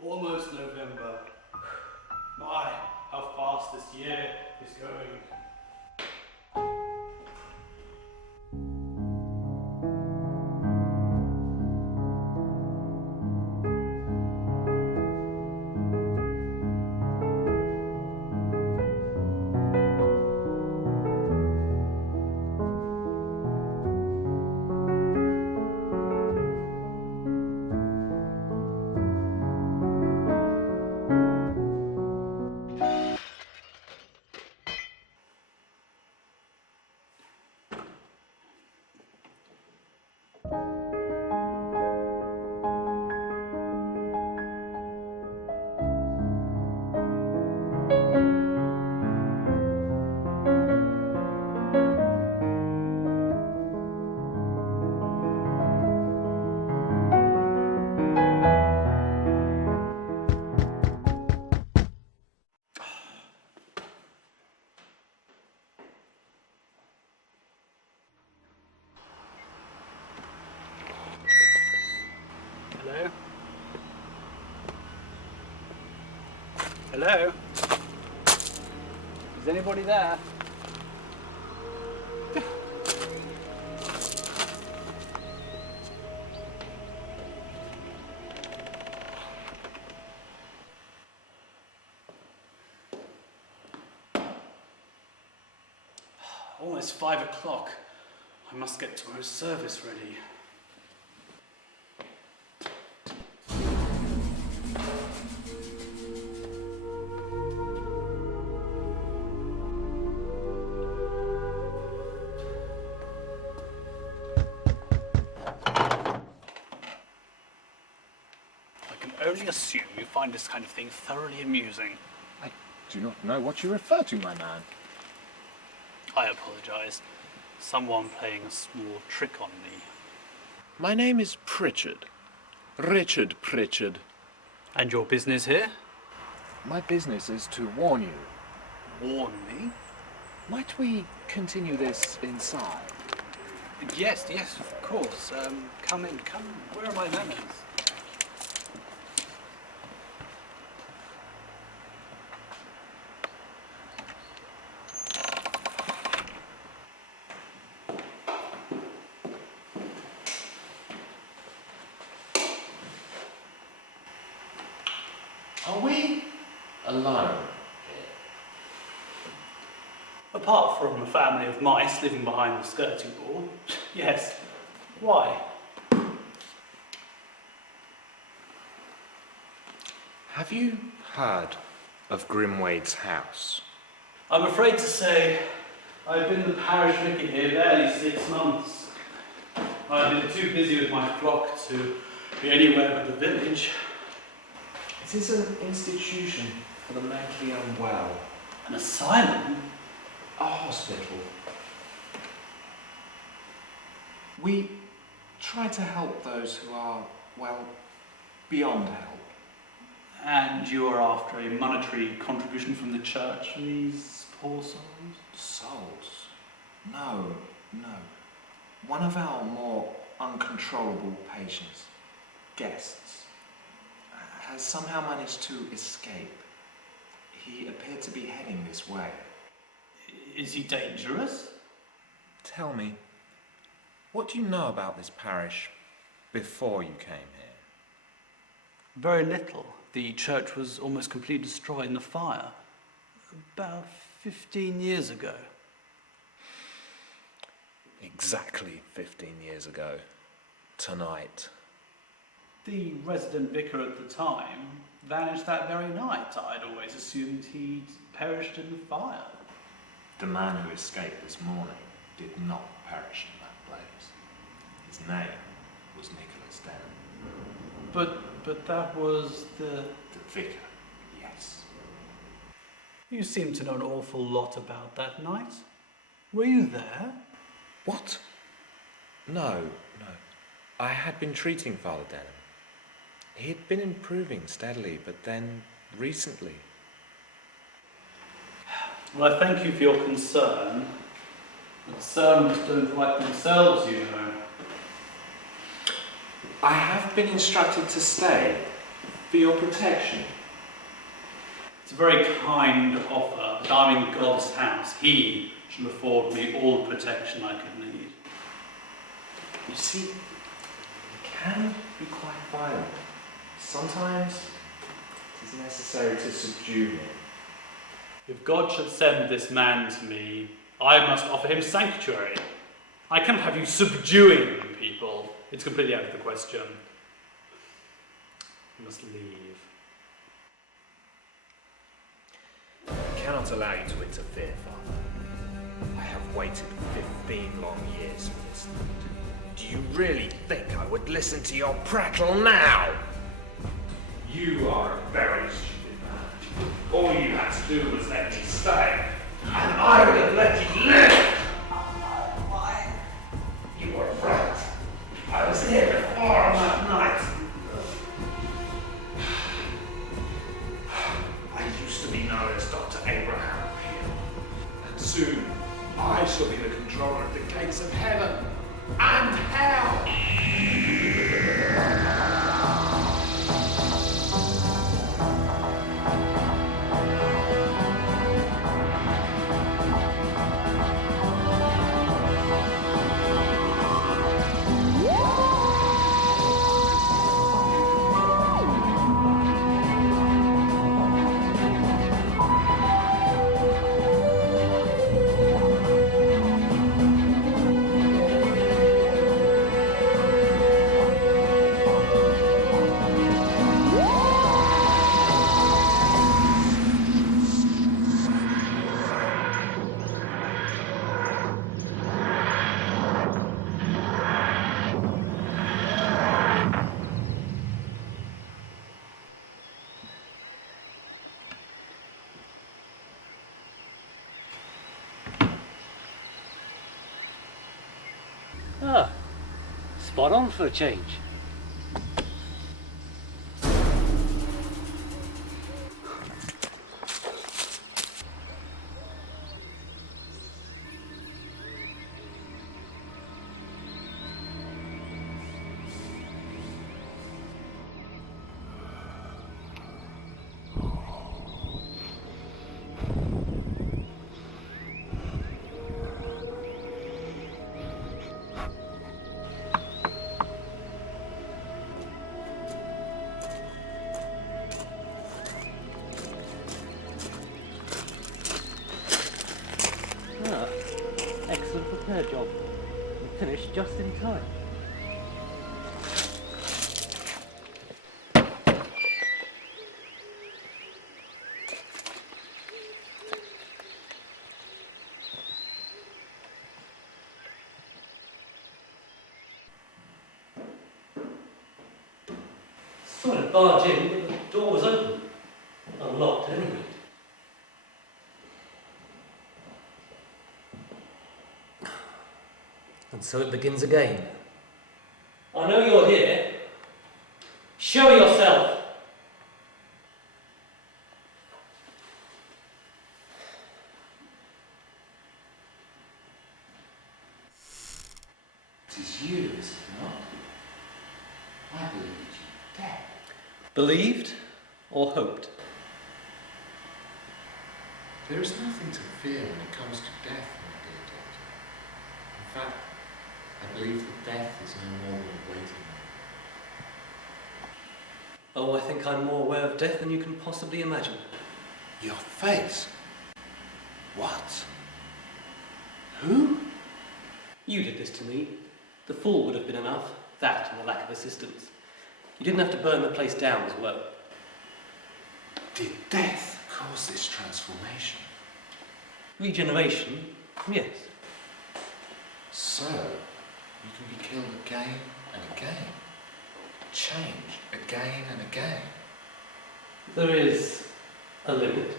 Almost November. My, how fast this year is going. Hello? Hello? Is anybody there? Almost 5 o'clock. I must get tomorrow's service ready. I can only assume you find this kind of thing thoroughly amusing. I do not know what you refer to, my man. I apologise. Someone playing a small trick on me. My name is Pritchard. Richard Pritchard. And your business here? My business is to warn you. Warn me? Might we continue this inside? Yes, of course. Come in, come in. Where are my manners? Are we alone? Apart from a family of mice living behind the skirting board, yes. Why? Have you heard of Grimwade's house? I'm afraid to say I've been the parish vicar here barely 6 months. I've been too busy with my flock to be anywhere but the village. It is an institution for the mentally unwell. An asylum? A hospital. We try to help those who are, well, beyond help. And you are after a monetary contribution from the church for these poor souls? Souls? No. One of our more uncontrollable patients, guests, has somehow managed to escape. He appeared to be heading this way. Is he dangerous? Tell me, what do you know about this parish before you came here? Very little. The church was almost completely destroyed in the fire. About 15 years ago. Exactly 15 years ago. Tonight. The resident vicar at the time vanished that very night. I'd always assumed he'd perished in the fire. The man who escaped this morning did not perish in that blaze. His name was Nicholas Denham. But that was the vicar, yes. You seem to know an awful lot about that night. Were you there? What? No. I had been treating Father Denham. He'd been improving steadily, but then recently. Well, I thank you for your concern. But sermons don't write themselves, you know. I have been instructed to stay. For your protection? It's a very kind offer, but I'm in God's house. He should afford me all the protection I could need. You see, it can be quite violent. Sometimes it is necessary to subdue him. If God should send this man to me, I must offer him sanctuary. I cannot have you subduing people. It's completely out of the question. You must leave. I cannot allow you to interfere, Father. I have waited 15 long years for this night. Do you really think I would listen to your prattle now? You are a very stupid man. All you had to do was let me stay, and I would have let you live. Why? You were right. I was here before on that night. I used to be known as Dr. Abraham Peel, and soon I shall be the controller of the gates of heaven and hell. Ah, spot on for a change. Ah, excellent repair job. We finished just in time. Sort of barge in, but the door was open. Unlocked, at any rate. And so it begins again. I know you're here. Show yourself! It is you, is it not? I believed you dead. Believed or hoped? There is nothing to fear when it comes to death, my dear doctor. In fact, I believe that death is no more than a waiting room. Oh, I think I'm more aware of death than you can possibly imagine. Your face? What? Who? You did this to me. The fall would have been enough. That and the lack of assistance. You didn't have to burn the place down as well. Did death cause this transformation? Regeneration? Yes. So, you can be killed again and again. Change again and again. There is a limit.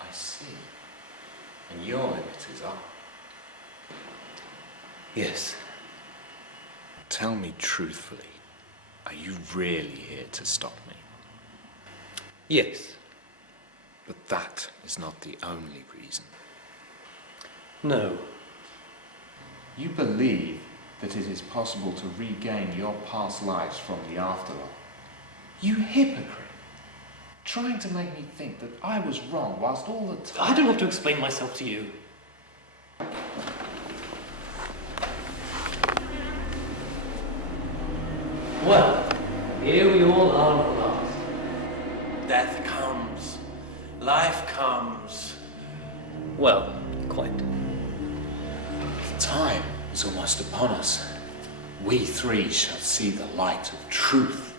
I see. And your limit is up. Yes. Tell me truthfully, are you really here to stop me? Yes. But that is not the only reason. No. You believe that it is possible to regain your past lives from the afterlife. You hypocrite. Trying to make me think that I was wrong whilst all the time... I don't have to explain myself to you. Well, here we all are at last. Death comes. Life comes. Well, quite. Time is almost upon us. We three shall see the light of truth.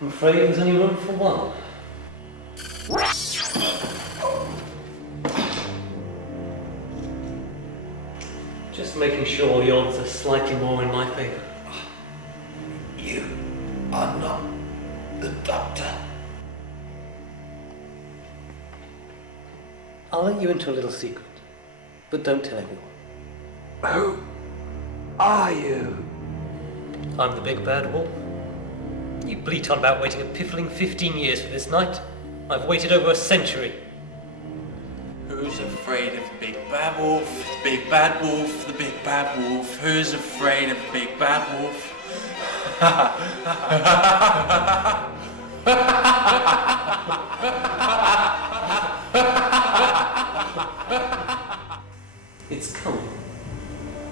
I'm afraid there's only room for one. Just making sure the odds are slightly more in my favour. You are not the doctor. I'll let you into a little secret, but don't tell everyone. Who are you? I'm the big bad wolf. You bleat on about waiting a piffling 15 years for this night. I've waited over a century. Who's afraid of the big bad wolf? The big bad wolf, the big bad wolf. Who's afraid of the big bad wolf? It's coming.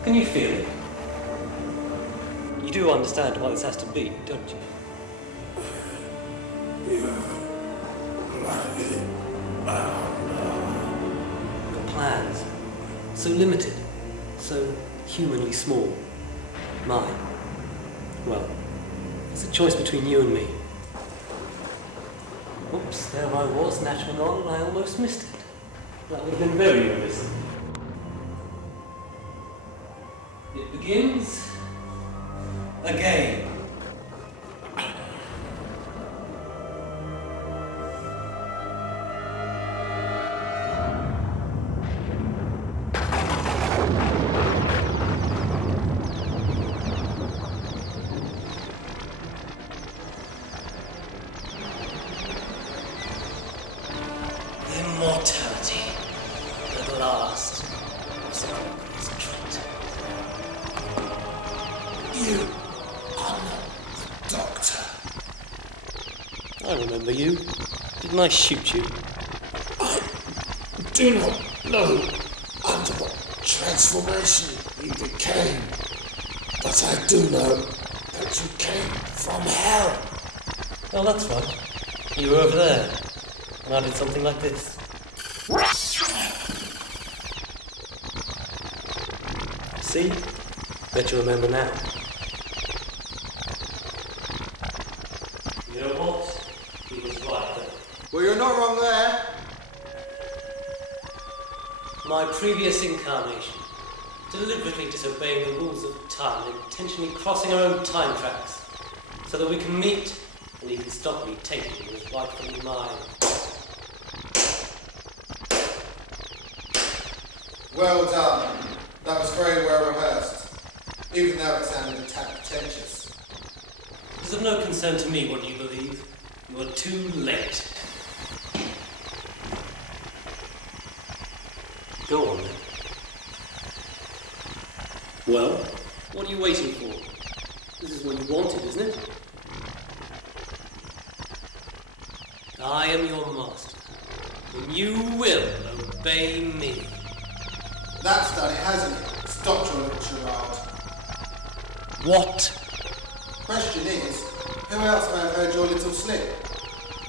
Can you feel it? You do understand why this has to be, don't you? The plans. So limited. So humanly small. Mine. Well, it's a choice between you and me. Oops, there I was, nattering on, and I almost missed it. That would have been very remiss. It begins again. Immortality. At last. Was the Conqueror's treat. You are not the doctor. I remember you. Didn't I shoot you? I do not know under what transformation you became, but I do know that you came from hell. Oh, that's right. You were over there. And I did something like this. See? Bet you remember now. You know what? He was right there. Well, you're not wrong there. My previous incarnation, deliberately disobeying the rules of time and intentionally crossing our own time tracks, so that we can meet and he can stop me taking what is rightfully mine. Well done. That was very well rehearsed, even though it sounded a tad pretentious. It is of no concern to me what you believe. You are too late. Go on then. Well, what are you waiting for? This is what you wanted, isn't it? I am your master, and you will obey me. That's done it, hasn't it? Stop your little charade. What? Question is, who else may have heard your little slip?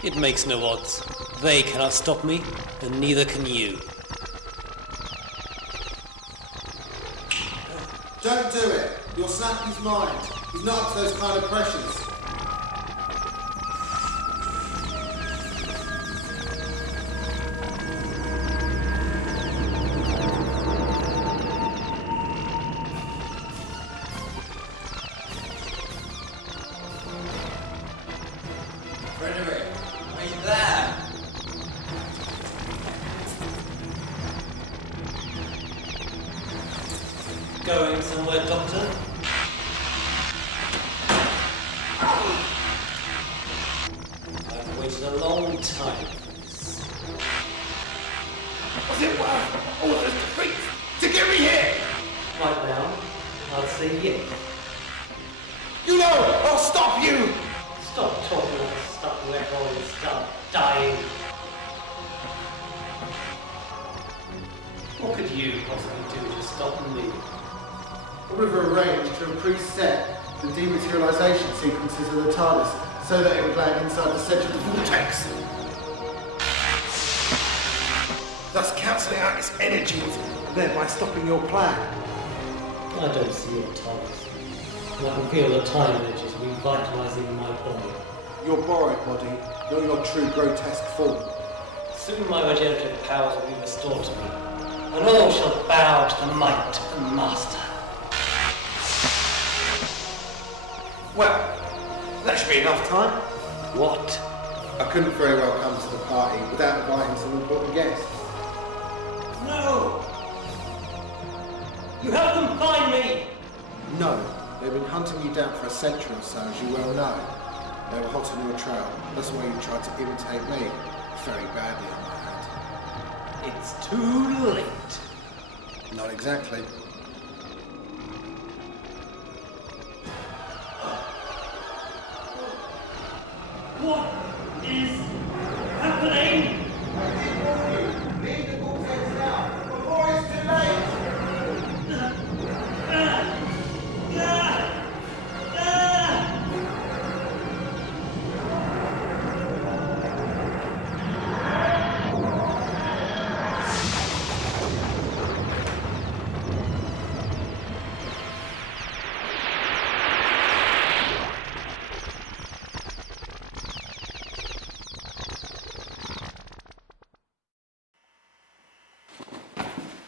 It makes no odds. They cannot stop me, and neither can you. Don't do it. You'll snap his mind. He's not up to those kind of pressures. Frederick, are you there? Going somewhere, Doctor? I've waited a long time for this. Was it worth all those defeats to get me here? Right now, I'll say yes. You know, I'll stop you! Stop talking like a and everyone will start dying. What could you possibly do to stop me? We've arranged to preset the dematerialization sequences of the TARDIS so that it would land inside the centre of the vortex. Thus cancelling out its energies, thereby stopping your plan. I don't see your TARDIS, and I can feel the time energies revitalizing my body. Your borrowed body, not your true grotesque form. Soon my regenerative powers will be restored to me, and all shall bow to the might of the Master. Well, that should be enough time. What? I couldn't very well come to the party without inviting some important guests. No! You helped them find me! No, they've been hunting you down for a century or so, as you well know. They were hot on your trail. That's why you tried to imitate me. Very badly, I might add. It's too late. Not exactly. What is happening? Leave the vortex now, before it's too late!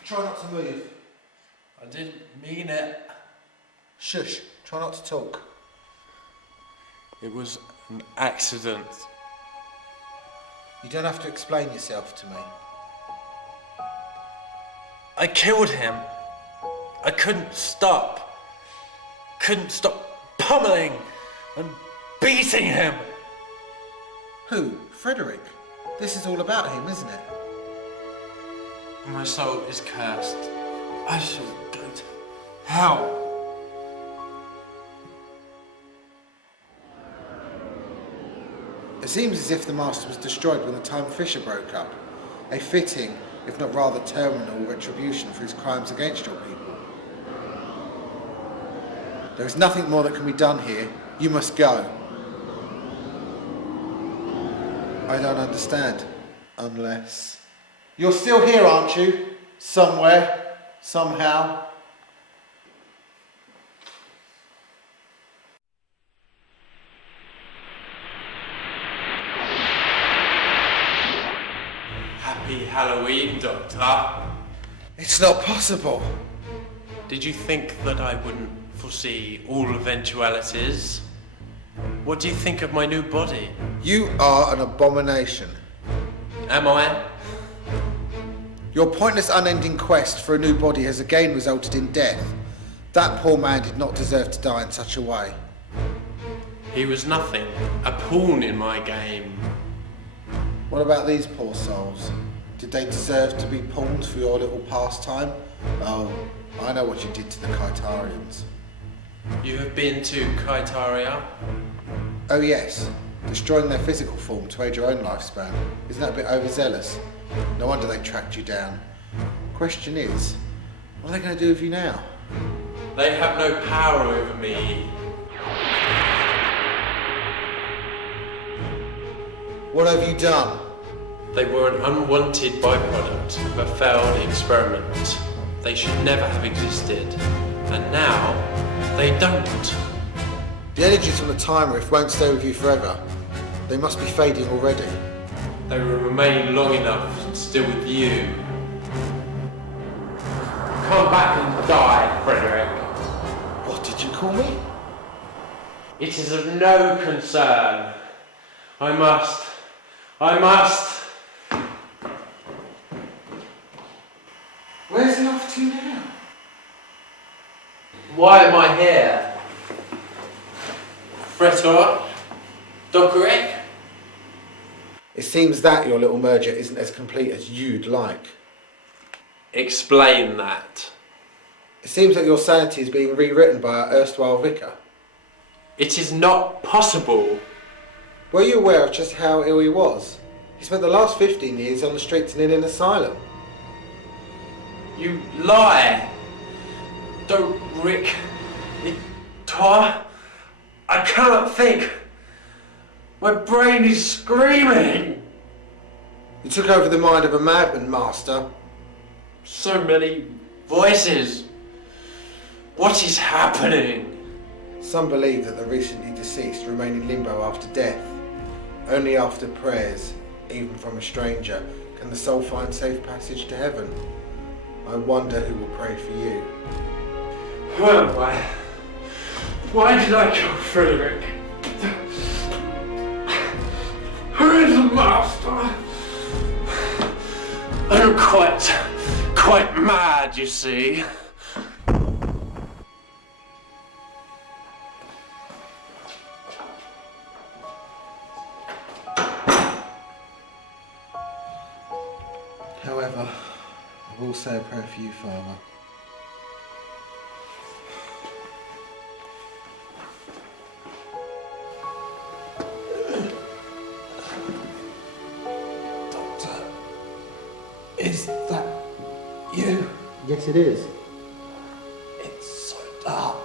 Try not to move. I didn't mean it. Shush. Try not to talk. It was an accident. You don't have to explain yourself to me. I killed him. I couldn't stop. Couldn't stop pummeling and beating him. Who? Frederick? This is all about him, isn't it? My soul is cursed. I shall go to hell. It seems as if the Master was destroyed when the Time Fissure broke up. A fitting, if not rather terminal, retribution for his crimes against your people. There is nothing more that can be done here. You must go. I don't understand. Unless... You're still here, aren't you? Somewhere. Somehow. Happy Halloween, Doctor. It's not possible. Did you think that I wouldn't foresee all eventualities? What do you think of my new body? You are an abomination. Am I? Your pointless unending quest for a new body has again resulted in death. That poor man did not deserve to die in such a way. He was nothing. A pawn in my game. What about these poor souls? Did they deserve to be pawns for your little pastime? Oh, I know what you did to the Kaitarians. You have been to Kaitaria? Oh yes, destroying their physical form to aid your own lifespan. Isn't that a bit overzealous? No wonder they tracked you down. Question is, what are they going to do with you now? They have no power over me. What have you done? They were an unwanted byproduct of a failed experiment. They should never have existed. And now, they don't. The energies from the time rift won't stay with you forever. They must be fading already. They will remain long enough still with you. Come back and die, Frederick. What did you call me? It is of no concern. I must. Where's he off to now? Why am I here? Fretor? Docoric? It seems that your little merger isn't as complete as you'd like. Explain that. It seems that your sanity is being rewritten by our erstwhile vicar. It is not possible. Were you aware of just how ill he was? He spent the last 15 years on the streets and in an asylum. You lie! Don't, Rick. I cannot think. My brain is screaming. You took over the mind of a madman, Master. So many voices. What is happening? Some believe that the recently deceased remain in limbo after death. Only after prayers, even from a stranger, can the soul find safe passage to heaven. I wonder who will pray for you. Who am I? Why did I kill Frederick? Who is the master? I'm quite mad, you see. However, I will say a prayer for you, Father. Doctor, is that you? Yes, it is. It's so dark.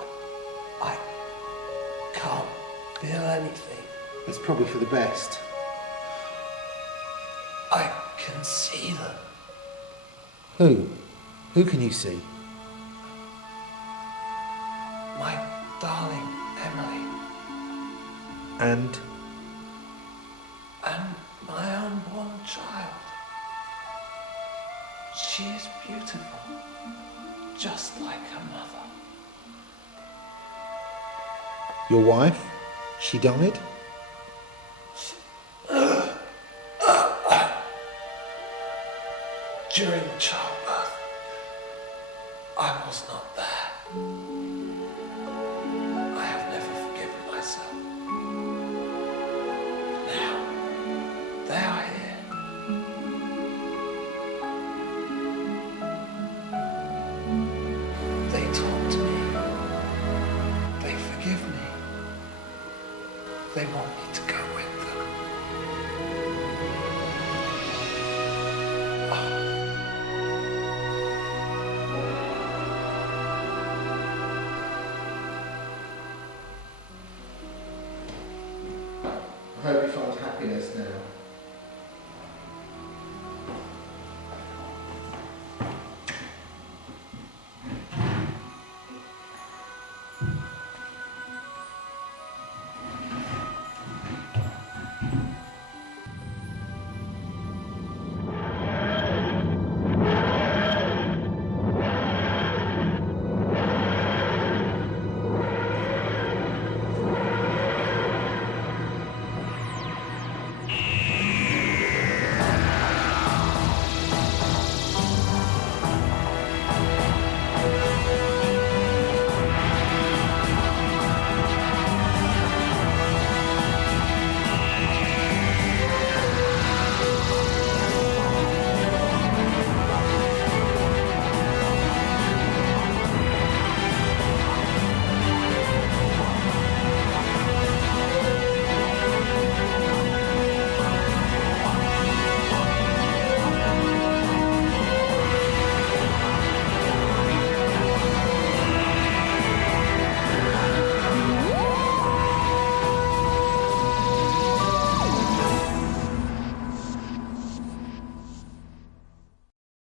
I can't feel anything. It's probably for the best. I can see them. Who? Who can you see? My darling Emily And and my unborn child. She is beautiful, just like her mother. your wife? She died? During childbirth, I was not there. I have never forgiven myself. Now, they are here. They talk to me. They forgive me. They want me to go with them. I hope you find happiness now.